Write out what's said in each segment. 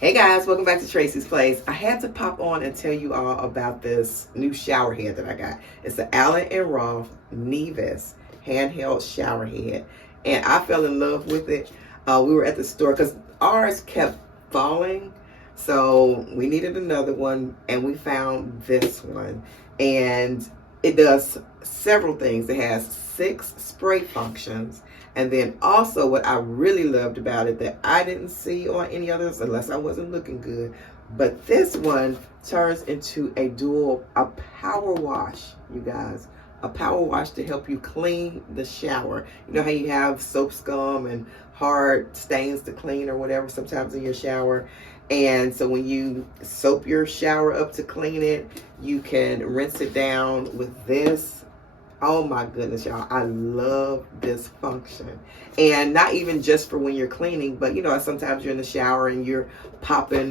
Hey guys, welcome back to Tracie's Place. I had to pop on and tell you all about this new shower head that I got. It's the Allen & Roth Nevis handheld shower head. And I fell in love with it. We were at the store because ours kept falling. So we needed another one and we found this one. And it does several things. It has 6 spray functions. And then also what I really loved about it that I didn't see on any others unless I wasn't looking good, but this one turns into a power wash, you guys. A power wash to help you clean the shower. You know how you have soap scum and hard stains to clean or whatever sometimes in your shower. And so when you soap your shower up to clean it, you can rinse it down with this. Oh my goodness, y'all. I love this function. And not even just for when you're cleaning, but you know, sometimes you're in the shower and you're popping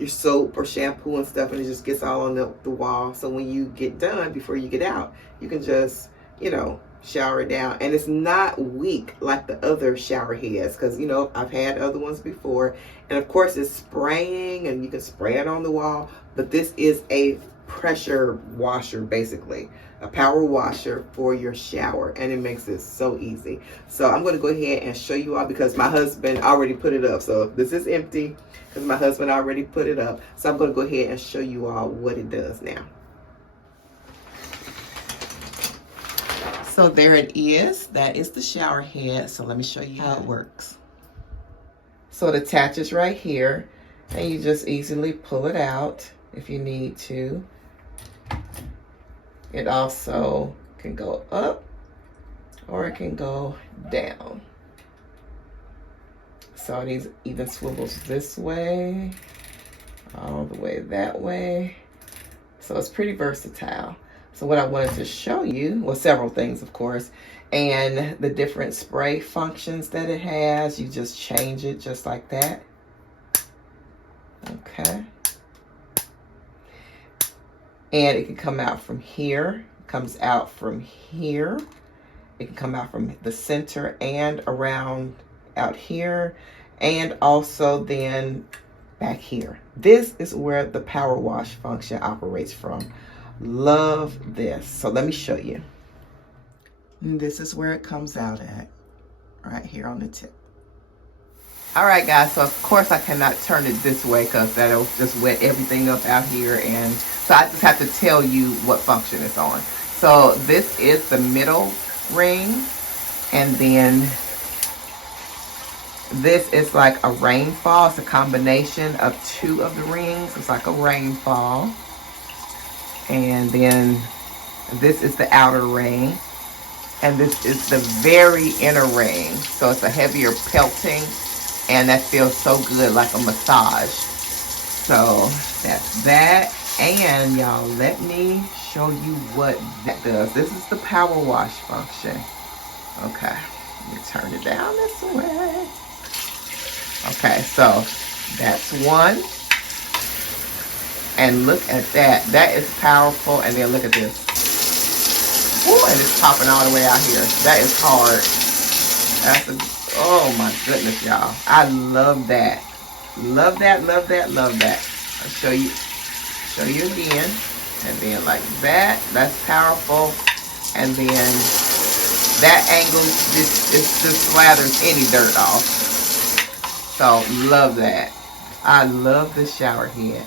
your soap or shampoo and stuff and it just gets all on the wall. So when you get done, before you get out, you can just, you know, shower it down. And it's not weak like the other shower heads because, you know, I've had other ones before. And of course, it's spraying and you can spray it on the wall. But this is a pressure washer, basically. A power washer for your shower, and it makes it so easy. So I'm going to go ahead and show you all because my husband already put it up. So this is empty because my husband already put it up. So I'm going to go ahead and show you all what it does now. So there it is. That is the shower head. So let me show you how it works. So it attaches right here, and you just easily pull it out if you need to. It also can go up or it can go down. So it even swivels this way, all the way that way. So it's pretty versatile. So what I wanted to show you, well, several things, of course, and the different spray functions that it has. You just change it just like that. Okay. And it can come out from here, comes out from here. It can come out from the center and around out here, and also then back here. This is where the power wash function operates from. Love this. So let me show you. And this is where it comes out at, right here on the tip. All right, guys, so of course I cannot turn it this way because that'll just wet everything up out here. And so I just have to tell you what function it's on. So this is the middle ring. And then this is like a rainfall. It's a combination of 2 of the rings. It's like a rainfall. And then this is the outer ring. And this is the very inner ring. So it's a heavier pelting. And that feels so good, like a massage. So that's that. And y'all, let me show you what that does. This is the power wash function. Okay, let me turn it down this way. Okay, so that's one. And look at that. That is powerful. And then look at this. Ooh, and it's popping all the way out here. That is hard. That's a... Oh my goodness, y'all. I love that. Love that, love that, love that. I'll show you again. And then like that. That's powerful. And then that angle just slathers any dirt off. So love that. I love this shower head.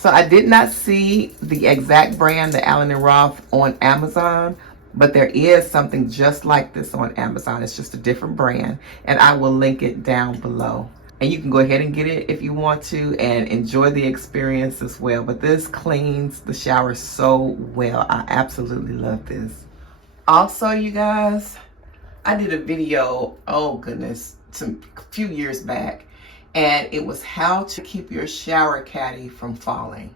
So I did not see the exact brand, the Allen & Roth, on Amazon. But there is something just like this on Amazon. It's just a different brand. And I will link it down below. And you can go ahead and get it if you want to and enjoy the experience as well. But this cleans the shower so well. I absolutely love this. Also, you guys, I did a video, oh goodness, a few years back. And it was how to keep your shower caddy from falling.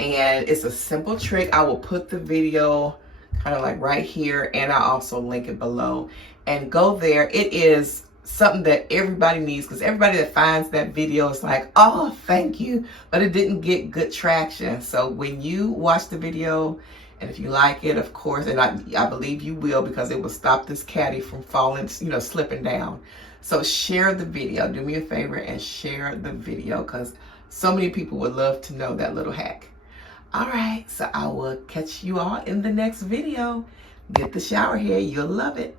And it's a simple trick. I will put the video kind of like right here, and I also link it below. And go there. It is something that everybody needs because everybody that finds that video is like, oh, thank you. But it didn't get good traction. So when you watch the video, and if you like it, of course, and I believe you will because it will stop this caddy from falling, you know, slipping down. So share the video. Do me a favor and share the video, because so many people would love to know that little hack. All right, so I will catch you all in the next video. Get the shower head. You'll love it.